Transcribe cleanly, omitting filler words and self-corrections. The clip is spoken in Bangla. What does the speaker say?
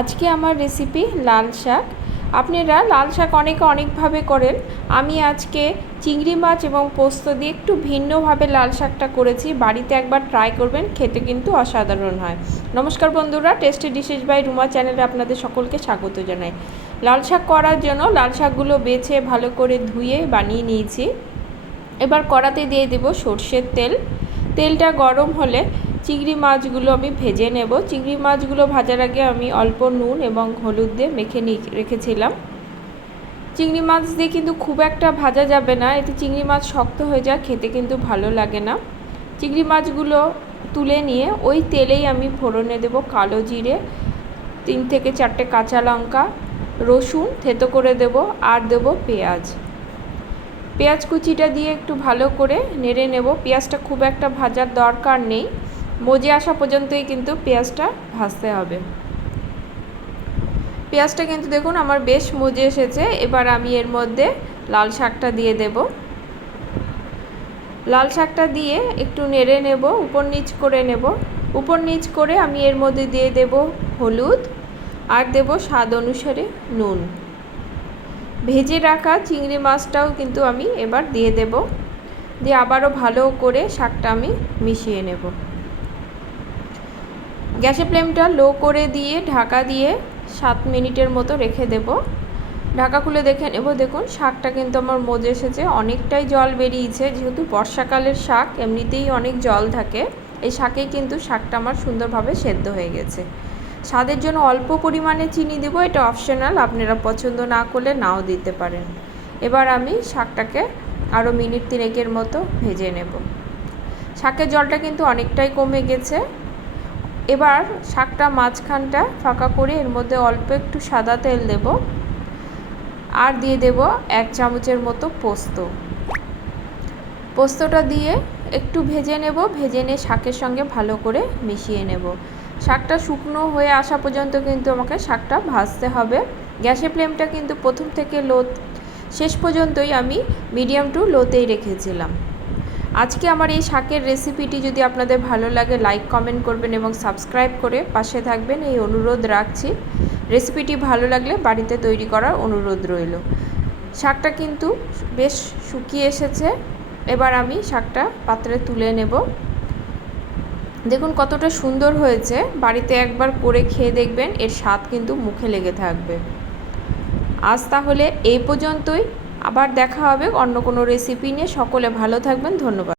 আজকে আমার রেসিপি লাল শাক। আপনারা লাল শাক অনেকভাবে করেন, আমি আজকে চিংড়ি মাছ এবং পোস্ত দিয়ে একটু ভিন্নভাবে লাল শাকটা করেছি। বাড়িতে একবার ট্রাই করবেন, খেতে কিন্তু অসাধারণ হয়। নমস্কার বন্ধুরা, টেস্টি ডিশেস বাই রুমা চ্যানেলে আপনাদের সকলকে স্বাগত জানাই। লাল শাক করার জন্য লাল শাকগুলো বেছে ভালো করে ধুয়ে বানিয়ে নিয়েছি। এবার কড়াতে দিয়ে দেব সর্ষের তেল। তেলটা গরম হলে চিংড়ি মাছগুলো আমি ভেজে নেব। চিংড়ি মাছগুলো ভাজার আগে আমি অল্প নুন এবং হলুদ দিয়ে মেখে রেখেছিলাম। চিংড়ি মাছ দিয়ে কিন্তু খুব একটা ভাজা যাবে না, এতে চিংড়ি মাছ শক্ত হয়ে যায়, খেতে কিন্তু ভালো লাগে না। চিংড়ি মাছগুলো তুলে নিয়ে ওই তেলেই আমি ফোড়নে দেব কালো জিরে, 3 থেকে 4টে কাঁচা লঙ্কা, রসুন থেতো করে দেব, আর দেব পেঁয়াজ। পেঁয়াজ কুচিটা দিয়ে একটু ভালো করে নেড়ে নেব। পেঁয়াজটা খুব একটা ভাজার দরকার নেই, মজে আসা পর্যন্তই কিন্তু পেঁয়াজটা ভাজতে হবে। পেঁয়াজটা কিন্তু দেখুন আমার বেশ মজে এসেছে। এবার আমি এর মধ্যে লাল শাকটা দিয়ে দেব। লাল শাকটা দিয়ে একটু নেড়ে নেব, উপর নিচ করে নেব। উপর নিচ করে আমি এর মধ্যে দিয়ে দেব হলুদ, আর দেব স্বাদ অনুসারে নুন। ভেজে রাখা চিংড়ি মাছটাও কিন্তু আমি এবার দিয়ে দেব, দিয়ে আবারও ভালো করে শাকটা আমি মিশিয়ে নেব। গ্যাসের ফ্লেমটা লো করে দিয়ে ঢাকা দিয়ে 7 মিনিটের মতো রেখে দেব। ঢাকা খুলে দেখে নেব, দেখুন শাকটা কিন্তু আমার মজে এসেছে, অনেকটাই জল বেরিয়েছে। যেহেতু বর্ষাকালের শাক, এমনিতেই অনেক জল থাকে, এই শাকেই কিন্তু শাকটা আমার সুন্দরভাবে সেদ্ধ হয়ে গেছে। স্বাদের জন্য অল্প পরিমাণে চিনি দেব, এটা অপশনাল, আপনারা পছন্দ না করলে নাও দিতে পারেন। এবার আমি শাকটাকে আরও মিনিট 3 মতো ভেজে নেব। শাকের জলটা কিন্তু অনেকটাই কমে গেছে। এবার শাকটা মাঝখানটা ফাঁকা করে এর মধ্যে অল্প একটু সাদা তেল দেব, আর দিয়ে দেব 1 চামচের মতো পোস্ত। পোস্তটা দিয়ে একটু ভেজে নেব, ভেজে নিয়ে শাকের সঙ্গে ভালো করে মিশিয়ে নেব। শাকটা শুকনো হয়ে আসা পর্যন্ত কিন্তু আমাকে শাকটা ভাজতে হবে। গ্যাসের ফ্লেমটা কিন্তু প্রথম থেকে শেষ পর্যন্তই আমি মিডিয়াম টু লোতেই রেখেছিলাম। আজকে আমার এই শাকের রেসিপিটি যদি আপনাদের ভালো লাগে, লাইক কমেন্ট করবেন এবং সাবস্ক্রাইব করে পাশে থাকবেন, এই অনুরোধ রাখছি। রেসিপিটি ভালো লাগলে বাড়িতে তৈরি করার অনুরোধ রইল। শাকটা কিন্তু বেশ শুকিয়ে এসেছে। এবার আমি শাকটা পাত্রে তুলে নেব। দেখুন কতটা সুন্দর হয়েছে, বাড়িতে একবার করে খেয়ে দেখবেন, এর স্বাদ কিন্তু মুখে লেগে থাকবে। আজ তাহলে এই পর্যন্তই, আবার দেখা হবে অন্য কোনো রেসিপি নিয়ে। সকলে ভালো থাকবেন, ধন্যবাদ।